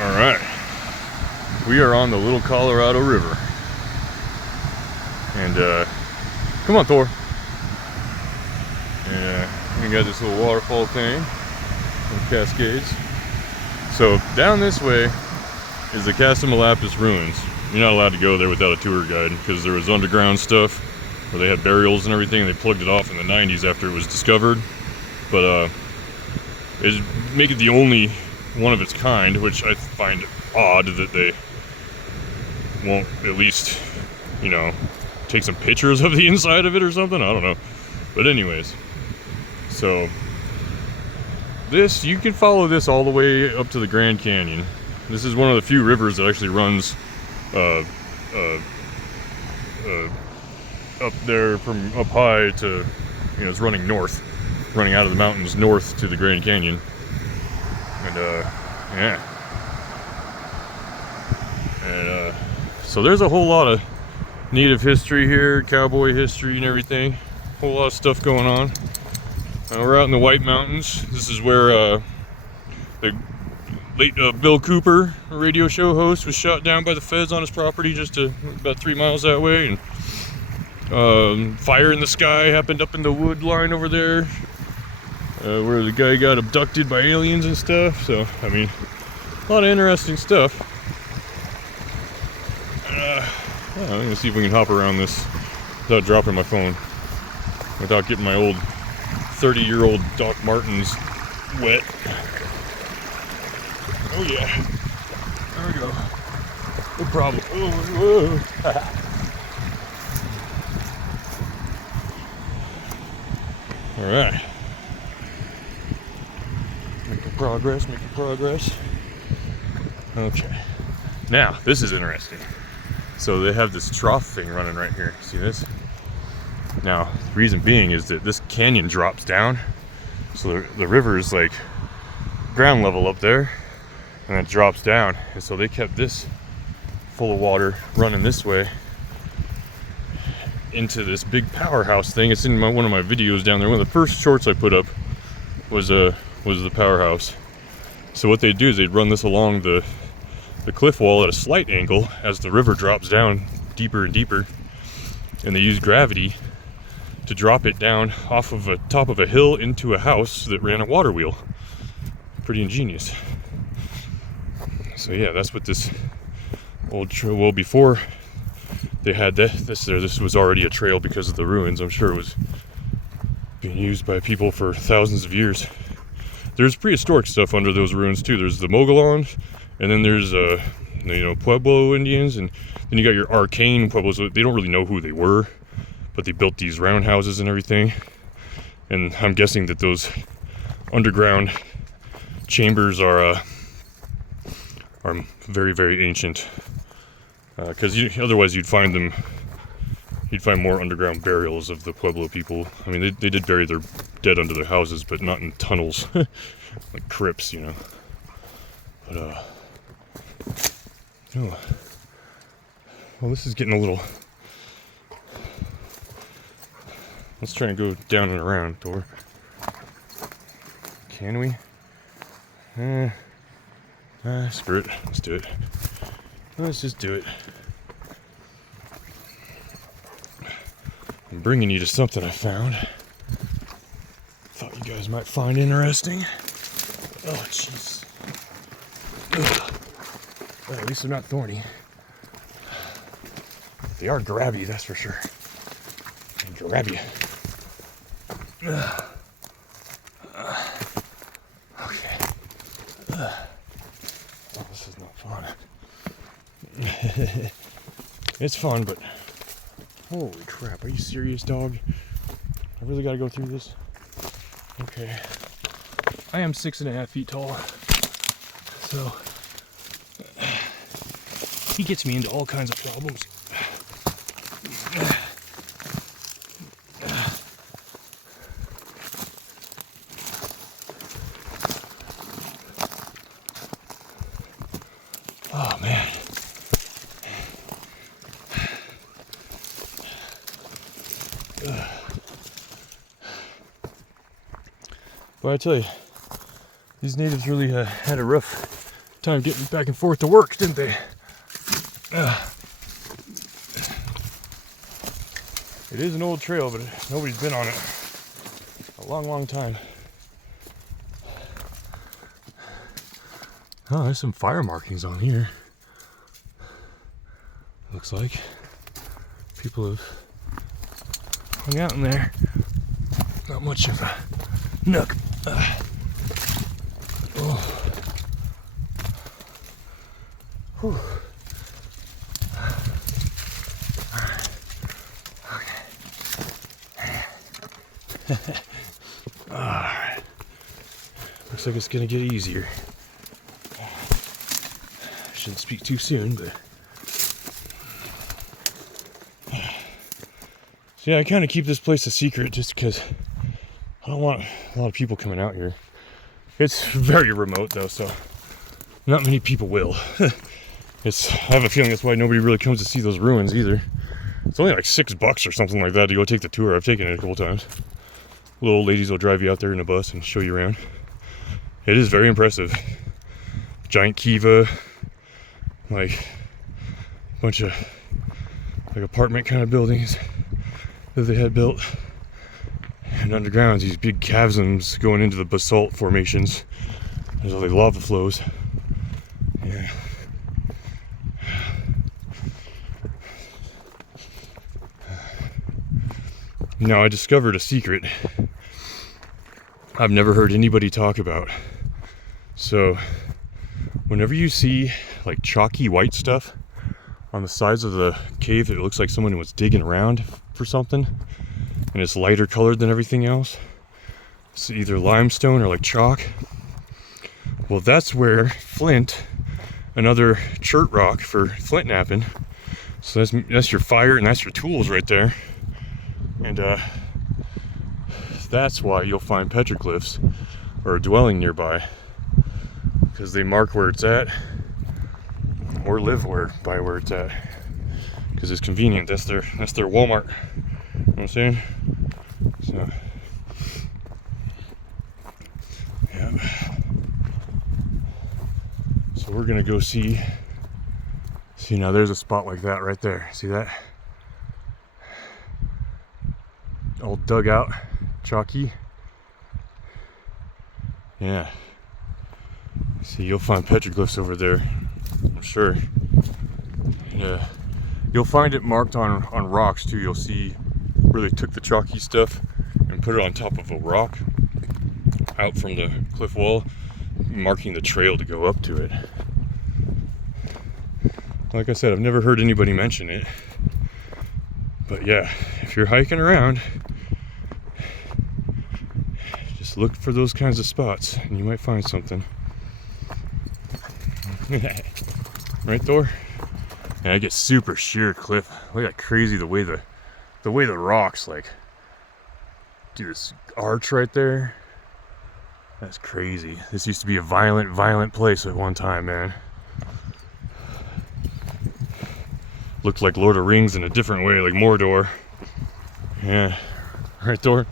All right, we are on the Little Colorado River, and come on, Thor. And we got this little waterfall thing, little cascades. So down this way is the Castamalapis ruins. You're not allowed to go there without a tour guide because there was underground stuff where they had burials and everything. They plugged it off in the 90s after it was discovered, but it's make it the only one of its kind, which I find odd that they won't at least, you know, take some pictures of the inside of it or something. I don't know. But anyways, so this, you can follow this all the way up to the Grand Canyon. This is one of the few rivers that actually runs up there from up high to, you know, it's running north, running out of the mountains north to the Grand Canyon. And yeah, and so there's a whole lot of native history here, cowboy history and everything. Whole lot of stuff going on. We're out in the White Mountains. This is where the late Bill Cooper, a radio show host, was shot down by the feds on his property just about 3 miles that way. And fire in the sky happened up in the wood line over there, where the guy got abducted by aliens and stuff. So, I mean, a lot of interesting stuff. I'm gonna see if we can hop around this without dropping my phone, without getting my old 30-year-old Doc Martens wet. Oh yeah, there we go. No problem. All right. Making progress. Okay. Now, this is interesting. So they have this trough thing running right here. See this? Now, the reason being is that this canyon drops down. So the river is like ground level up there, and it drops down. And so they kept this full of water running this way into this big powerhouse thing. It's in one of my videos down there. One of the first shorts I put up was the powerhouse. So what they do is they'd run this along the cliff wall at a slight angle as the river drops down deeper and deeper, and they use gravity to drop it down off of a top of a hill into a house that ran a water wheel. Pretty ingenious. So yeah, that's what this old trail, well, before they had this was already a trail because of the ruins. I'm sure it was being used by people for thousands of years. There's prehistoric stuff under those ruins too. There's the Mogollon, and then there's Pueblo Indians, and then you got your arcane Pueblos. They don't really know who they were, but they built these roundhouses and everything. And I'm guessing that those underground chambers are very, very ancient. Because otherwise you'd find more underground burials of the Pueblo people. I mean, they did bury their dead under their houses, but not in tunnels, like crypts, you know. But oh, well, this is getting a little. Let's try and go down and around, Thor. Can we? Screw it. Let's do it. Let's just do it. I'm bringing you to something I found. Thought you guys might find interesting. Oh, jeez. Well, at least they're not thorny. They are grabby, that's for sure. They grab you. Okay. Oh, this is not fun. It's fun, but holy crap, are you serious, dog? I really gotta go through this? Okay. I am 6.5 feet tall, so he gets me into all kinds of problems. Oh man. But I tell you, these natives really had a rough time getting back and forth to work, didn't they? It is an old trail, but nobody's been on it a long time. Oh, there's some fire markings on here. Looks like people have hung out in there. Not much of a nook. Oh. Whew. Okay. Alright. Looks like it's gonna get easier. Shouldn't speak too soon, but so yeah, I kind of keep this place a secret just because I don't want a lot of people coming out here. It's very remote though, so not many people will. I have a feeling that's why nobody really comes to see those ruins either. It's only like $6 or something like that to go take the tour. I've taken it a couple times. Little old ladies will drive you out there in a bus and show you around. It is very impressive. Giant kiva, like a bunch of like apartment kind of buildings that they had built. And underground, these big chasms going into the basalt formations. There's all the lava flows. Yeah. Now I discovered a secret I've never heard anybody talk about. So whenever you see like chalky white stuff on the sides of the cave, it looks like someone was digging around for something, and it's lighter colored than everything else. It's either limestone or like chalk. Well, that's where flint, another chert rock for flint napping. So that's your fire and that's your tools right there. And that's why you'll find petroglyphs or a dwelling nearby, because they mark where it's at or live by where it's at, because it's convenient. That's their Walmart. You know what I'm saying? So yeah. So we're gonna go see now. There's a spot like that right there. See that? Old dugout, chalky. Yeah. See, you'll find petroglyphs over there, I'm sure. Yeah. You'll find it marked on rocks too. You'll see where they took the chalky stuff and put it on top of a rock out from the cliff wall, marking the trail to go up to it. Like I said, I've never heard anybody mention it. But yeah, if you're hiking around, just look for those kinds of spots and you might find something. Right, Thor? Yeah, I get super sheer cliff. Look at crazy the way the rocks like do this arch right there. That's crazy. This used to be a violent place at one time, man. Looked like Lord of the Rings in a different way, like Mordor. Yeah, right, Thor?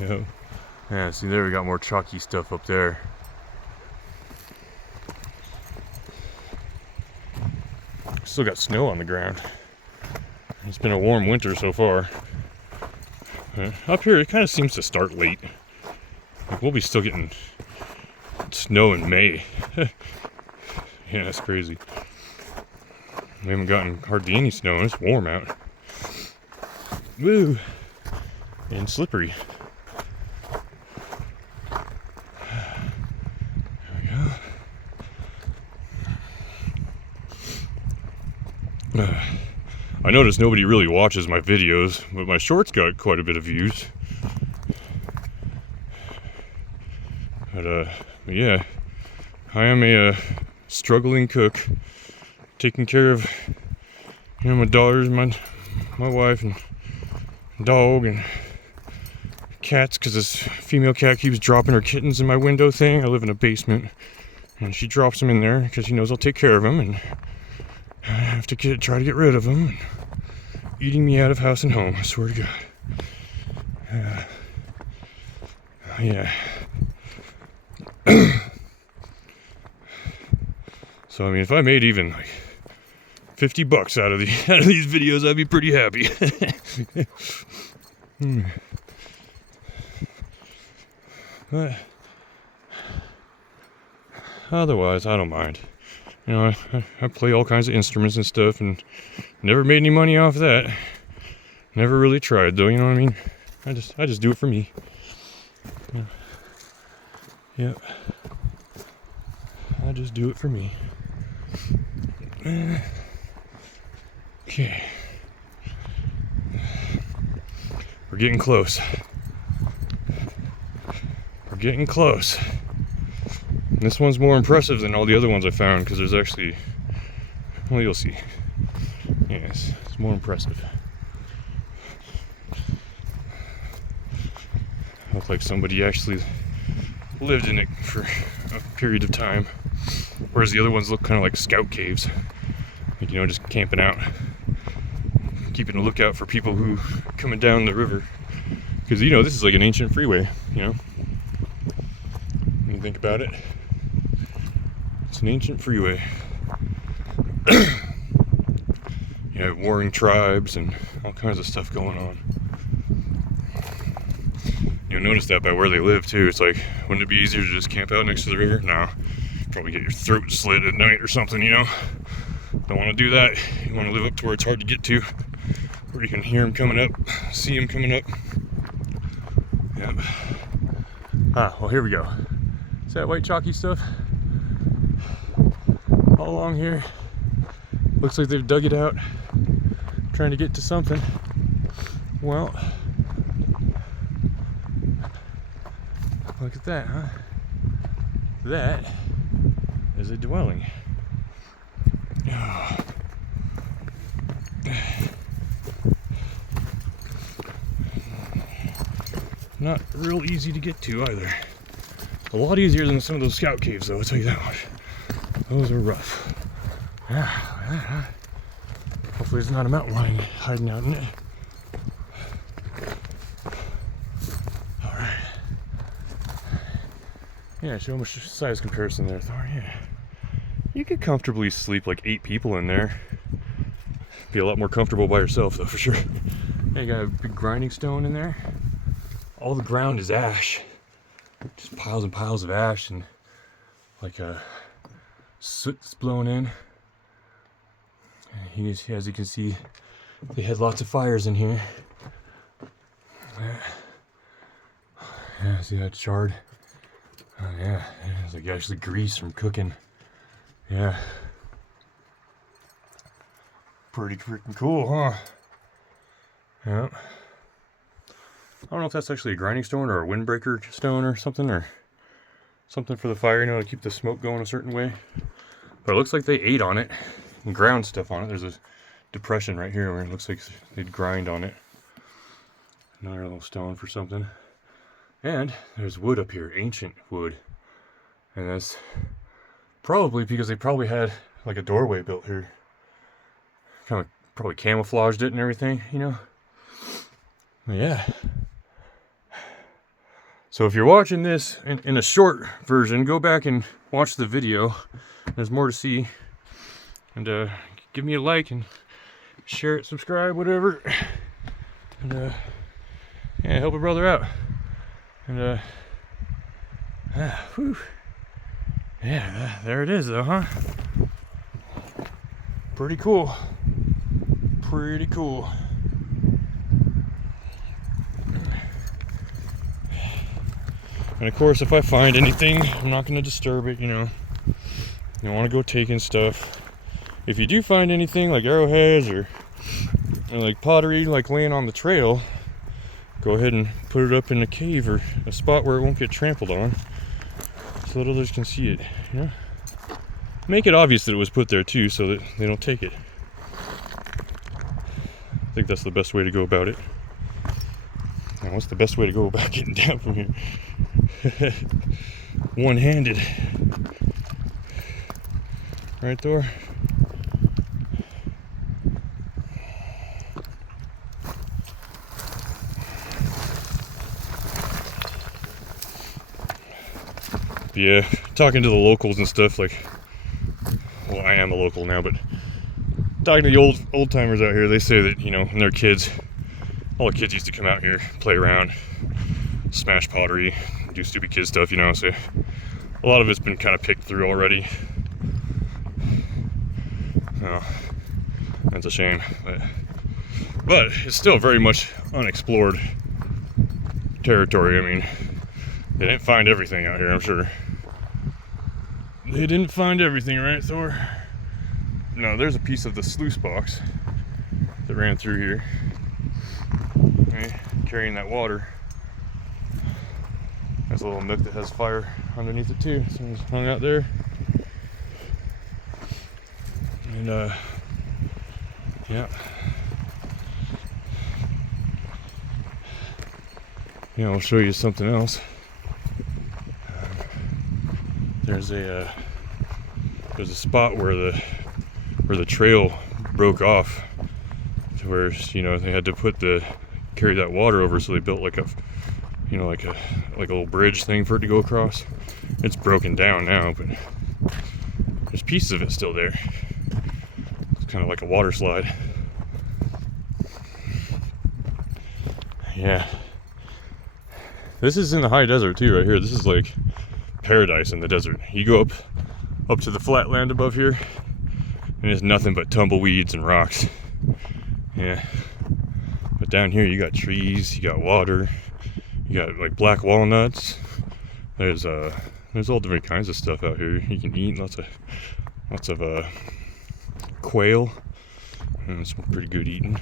Yep. Yeah, see there we got more chalky stuff up there. Still got snow on the ground. It's been a warm winter so far. Up here it kind of seems to start late. Like we'll be still getting snow in May. Yeah, that's crazy. We haven't gotten hardly any snow and it's warm out. Woo! And slippery. There we go. I notice nobody really watches my videos, but my shorts got quite a bit of views. But yeah, I am a struggling cook, taking care of my daughters, my wife, and dog, and cats, because this female cat keeps dropping her kittens in my window thing. I live in a basement, and she drops them in there because she knows I'll take care of them, and I have to try to get rid of them. Eating me out of house and home, I swear to God. Yeah. So I mean, if I made even like $50 out of these videos, I'd be pretty happy. But otherwise, I don't mind. You know, I play all kinds of instruments and stuff, and never made any money off that. Never really tried, though. You know what I mean? I just do it for me. Yeah. Yep. I just do it for me. Okay. We're getting close. We're getting close. This one's more impressive than all the other ones I found because there's actually, well, you'll see. Yes, it's more impressive. Looks like somebody actually lived in it for a period of time, whereas the other ones look kind of like scout caves, like, you know, just camping out, keeping a lookout for people who are coming down the river, because, you know, this is like an ancient freeway, you know, when you think about it. It's an ancient freeway. You have warring tribes and all kinds of stuff going on. You'll notice that by where they live too. It's like, wouldn't it be easier to just camp out next to the river? No. Probably get your throat slit at night or something, you know? Don't want to do that. You want to live up to where it's hard to get to, where you can hear them coming up, see them coming up. Yep. Ah, well, here we go. Is that white chalky stuff? All along here. Looks like they've dug it out, trying to get to something. Well, look at that, huh? That is a dwelling. Not real easy to get to either. A lot easier than some of those scout caves, though, I'll tell you that much. Those are rough. Hopefully there's not a mountain lion hiding out in it. Alright. Yeah, show them a size comparison there, Thor. Yeah. You could comfortably sleep like 8 people in there. Be a lot more comfortable by yourself, though, for sure. Yeah, you got a big grinding stone in there. All the ground is ash. Just piles and piles of ash and like soot that's blowing in. As you can see, they had lots of fires in here. Yeah, see that charred? Oh yeah, it's like actually grease from cooking. Yeah. Pretty freaking cool, huh? Yeah. I don't know if that's actually a grinding stone or a windbreaker stone or something for the fire, you know, to keep the smoke going a certain way. But it looks like they ate on it and ground stuff on it. There's a depression right here where it looks like they'd grind on it. Another little stone for something. And there's wood up here, ancient wood. And that's probably because they probably had like a doorway built here. Kind of probably camouflaged it and everything, you know? But yeah. So if you're watching this in a short version, go back and watch the video. There's more to see. And give me a like and share it, subscribe, whatever. And yeah, help a brother out. And whew. Yeah, there it is though, huh? Pretty cool. Pretty cool. And of course, if I find anything, I'm not going to disturb it, you know. You don't want to go taking stuff. If you do find anything like arrowheads or like pottery like laying on the trail, go ahead and put it up in a cave or a spot where it won't get trampled on, so that others can see it, you know. Make it obvious that it was put there too, so that they don't take it. I think that's the best way to go about it. Now, what's the best way to go about getting down from here? One-handed. Right, Thor? Yeah, talking to the locals and stuff, like, well, I am a local now, but talking to the old timers out here, they say that, you know, when they're kids, all the kids used to come out here, play around, smash pottery, do stupid kid stuff, you know, so a lot of it's been kind of picked through already. Oh, that's a shame, but it's still very much unexplored territory. I mean, they didn't find everything out here, I'm sure. They didn't find everything, right, Thor? No, there's a piece of the sluice box that ran through here, right, carrying that water. There's a little nook that has fire underneath it too. Someone's hung out there. And yeah. Yeah, I'll show you something else. There's a spot where the trail broke off, to where, you know, they had to carry that water over, so they built like a, you know, like a little bridge thing for it to go across. It's broken down now, but there's pieces of it still there. It's kind of like a water slide. Yeah. This is in the high desert too, right here. This is like paradise in the desert. You go up to the flat land above here, and it's nothing but tumbleweeds and rocks. Yeah. But down here you got trees, you got water, you got like black walnuts. There's all different kinds of stuff out here you can eat. Lots of quail. And it's pretty good eating.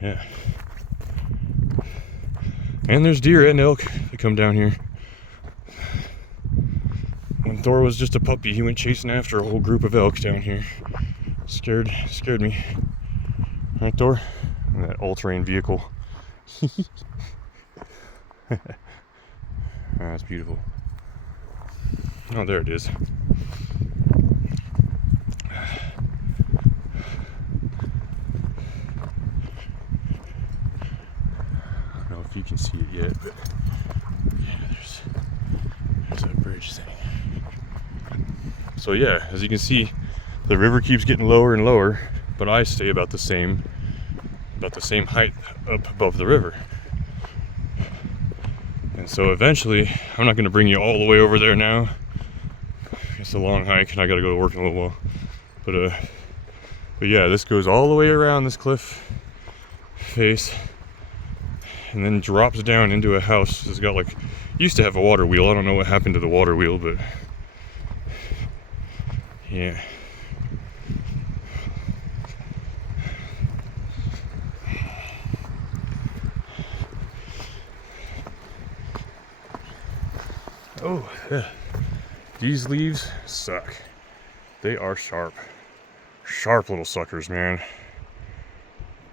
Yeah. And there's deer and elk that come down here. When Thor was just a puppy, he went chasing after a whole group of elk down here. Scared me. Right, Thor? And that all-terrain vehicle. That's beautiful. Oh, there it is. I don't know if you can see it yet, but yeah, there's that bridge thing. So yeah, as you can see, the river keeps getting lower and lower, but I stay about the same height up above the river. And so eventually, I'm not going to bring you all the way over there now. It's a long hike, and I got to go to work in a little while. But yeah, this goes all the way around this cliff face, and then drops down into a house. It's got like, used to have a water wheel. I don't know what happened to the water wheel, but yeah. Oh, yeah. These leaves suck. They are sharp. Sharp little suckers, man.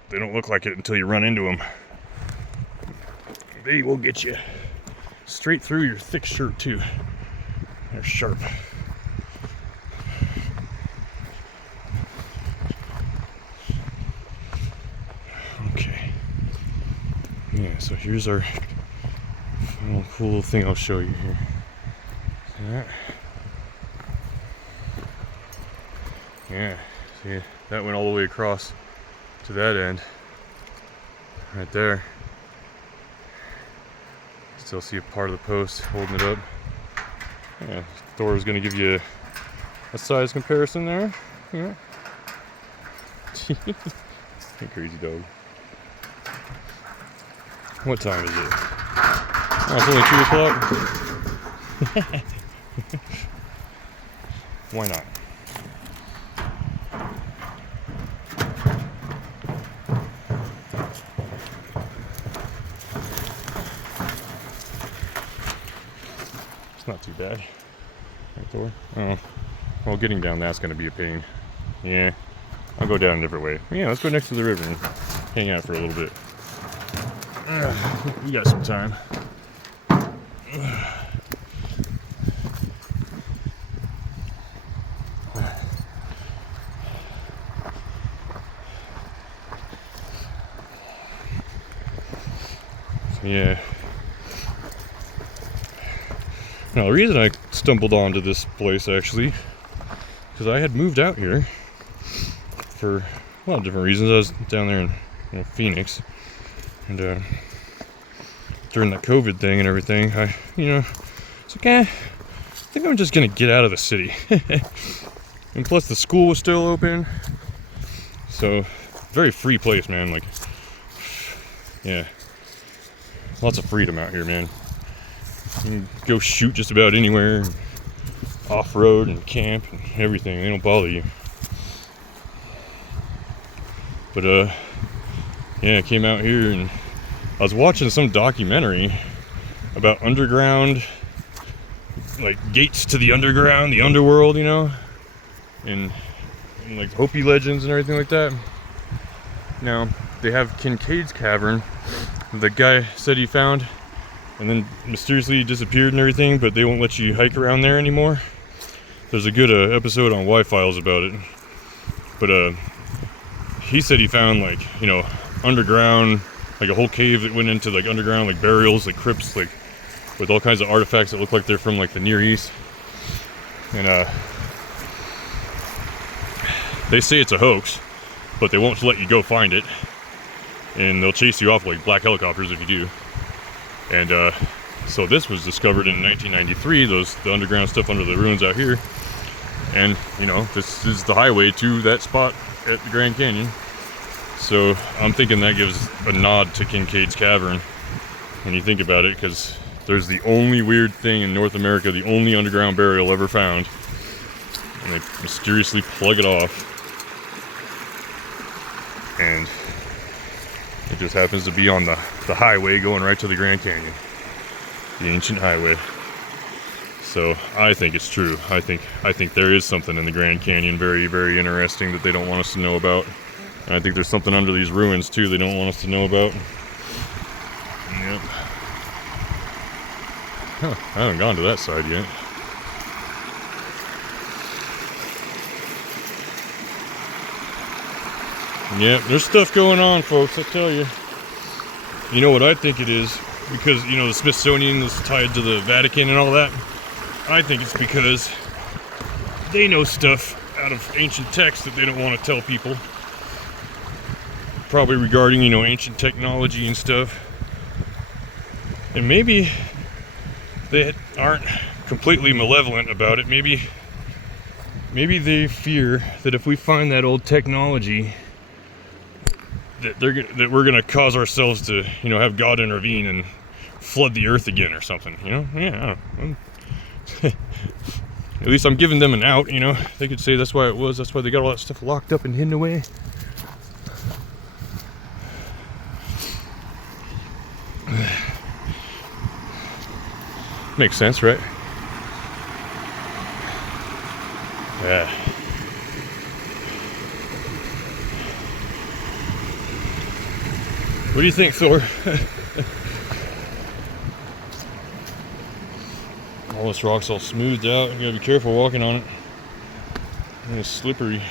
They don't look like it until you run into them. They will get you straight through your thick shirt, too. They're sharp. Okay. Yeah, so here's our final cool little thing I'll show you here. That. Yeah, see, that went all the way across to that end. Right there. Still see a part of the post holding it up. Yeah, Thor is going to give you a size comparison there. Yeah. Crazy dog. What time is it? Oh, it's only 2 o'clock. Why not? It's not too bad. Right, Thor? Oh, well, getting down that's going to be a pain. Yeah, I'll go down a different way. Yeah, let's go next to the river and hang out for a little bit. We got some time. Yeah. Now, the reason I stumbled onto this place actually, because I had moved out here for a lot of different reasons. I was down there in Phoenix, and during that COVID thing and everything, it's like, I think I'm just gonna get out of the city. And plus, the school was still open, so very free place, man. Like, yeah, lots of freedom out here, man. You can go shoot just about anywhere, off-road and camp and everything. They don't bother you. But yeah, I came out here and I was watching some documentary about underground, like gates to the underground, the underworld, and like Hopi legends and everything like that. Now, they have Kincaid's Cavern, the guy said he found, and then mysteriously disappeared and everything, but they won't let you hike around there anymore. There's a good episode on Y-Files about it. But he said he found, like, underground, like a whole cave that went into like underground, like burials, like crypts, like with all kinds of artifacts that look like they're from like the Near East. And they say it's a hoax, but they won't let you go find it, and they'll chase you off like black helicopters if you do. And so this was discovered in 1993, the underground stuff under the ruins out here. And this is the highway to that spot at the Grand Canyon. So I'm thinking that gives a nod to Kincaid's Cavern when you think about it, because there's the only weird thing in North America, the only underground burial ever found, and they mysteriously plug it off, and it just happens to be on the highway going right to the Grand Canyon, the ancient highway. So I think it's true. I think there is something in the Grand Canyon very, very interesting that they don't want us to know about. And I think there's something under these ruins too they don't want us to know about. Yep. Huh, I haven't gone to that side yet. Yep, there's stuff going on, folks, I tell you. You know what I think it is? Because, the Smithsonian is tied to the Vatican and all that. I think it's because they know stuff out of ancient texts that they don't want to tell people. Probably regarding, ancient technology and stuff. And maybe they aren't completely malevolent about it. Maybe they fear that if we find that old technology, that we're gonna cause ourselves to, have God intervene and flood the earth again or something. Yeah, I don't know. At least I'm giving them an out. They could say that's why it was. That's why they got all that stuff locked up and hidden away. Makes sense, right? Yeah. What do you think, Thor? All this rock's all smoothed out. You gotta be careful walking on it. And it's slippery.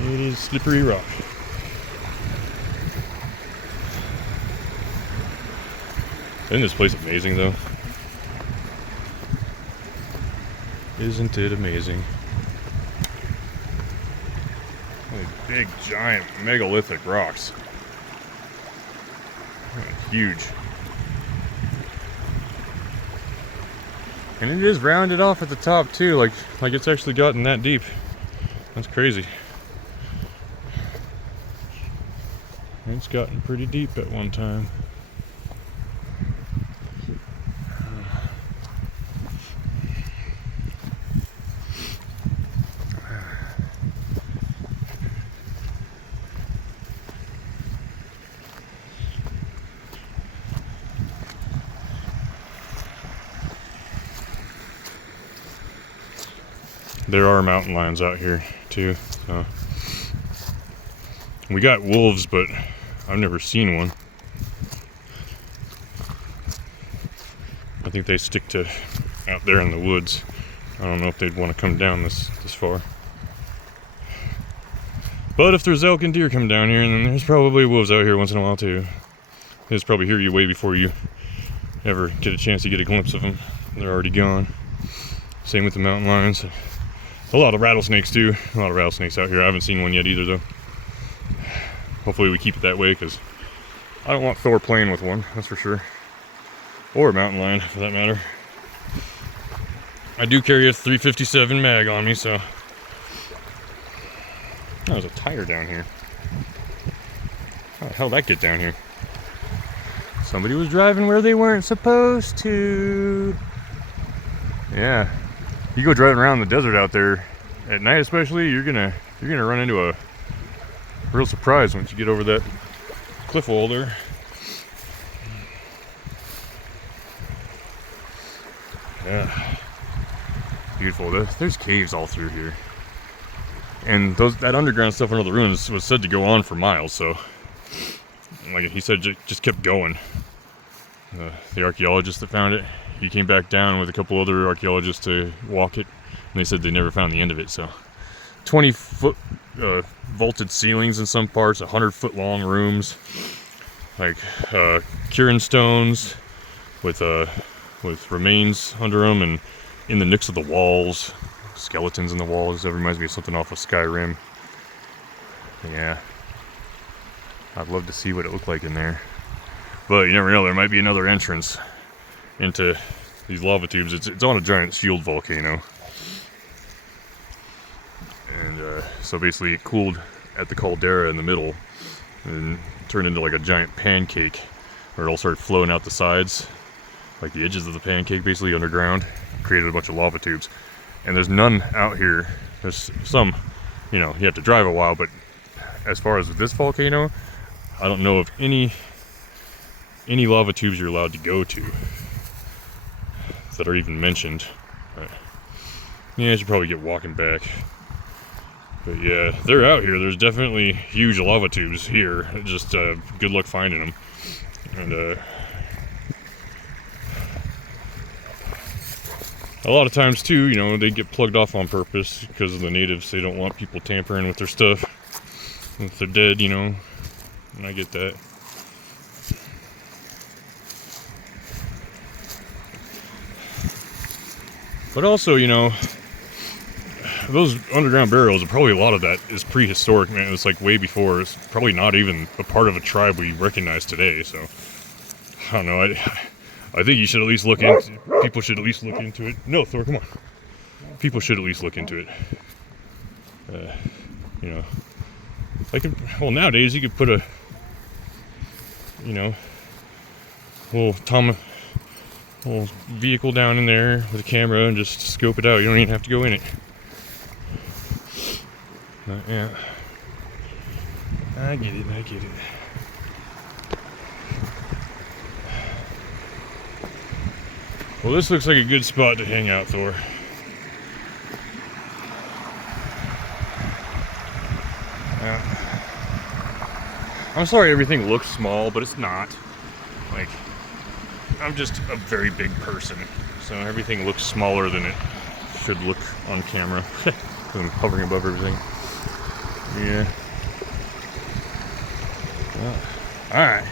It is slippery rock. Isn't this place amazing, though? Isn't it amazing? These big, giant, megalithic rocks. Huge. And it is rounded off at the top, too, like it's actually gotten that deep. That's crazy. It's gotten pretty deep at one time. There are mountain lions out here too. So. We got wolves, but I've never seen one. I think they stick to out there in the woods. I don't know if they'd want to come down this far. But if there's elk and deer come down here, then there's probably wolves out here once in a while too. just probably hear you way before you ever get a chance to get a glimpse of them. They're already gone. Same with the mountain lions. A lot of rattlesnakes too. A lot of rattlesnakes out here. I haven't seen one yet either though. Hopefully we keep it that way, because I don't want Thor playing with one, that's for sure. Or a mountain lion, for that matter. I do carry a 357 mag on me, so... Oh, there's a tire down here. How the hell did that get down here? Somebody was driving where they weren't supposed to. Yeah. You go driving around the desert out there at night especially, you're gonna run into a real surprise once you get over that cliff wall there. Yeah. Beautiful. There's caves all through here. And that underground stuff under the ruins was said to go on for miles, so like he said, just kept going. The archaeologist that found it, he came back down with a couple other archaeologists to walk it, and they said they never found the end of it. So 20-foot vaulted ceilings in some parts, 100-foot long rooms, like Kieran stones with remains under them, and in the nicks of the walls, skeletons in the walls. That reminds me of something off of Skyrim. Yeah, I'd love to see what it looked like in there, but you never know, there might be another entrance into these lava tubes. It's on a giant shield volcano, and so basically it cooled at the caldera in the middle and turned into like a giant pancake, where it all started flowing out the sides, like the edges of the pancake, basically underground, created a bunch of lava tubes. And there's none out here. There's some, you have to drive a while, but as far as this volcano, I don't know of any lava tubes you're allowed to go to that are even mentioned. But yeah, I should probably get walking back. But yeah, they're out here. There's definitely huge lava tubes here. Just good luck finding them. And a lot of times too, they get plugged off on purpose because of the natives. They don't want people tampering with their stuff if they're dead, and I get that. But also, those underground burials, probably a lot of that is prehistoric, man. It's like way before. It's probably not even a part of a tribe we recognize today, so I don't know. I think you should at least look into. People should at least look into it. No, Thor, come on. People should at least look into it. Well, nowadays you could put a, little vehicle down in there with a camera and just scope it out. You don't even have to go in it. Yeah, I get it. Well, this looks like a good spot to hang out, Thor. I'm sorry everything looks small, but it's not. Like, I'm just a very big person, so everything looks smaller than it should look on camera. I'm hovering above everything. Yeah. Alright.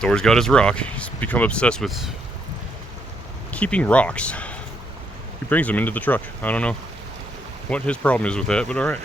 Thor's got his rock. He's become obsessed with keeping rocks. He brings them into the truck. I don't know what his problem is with that, but alright.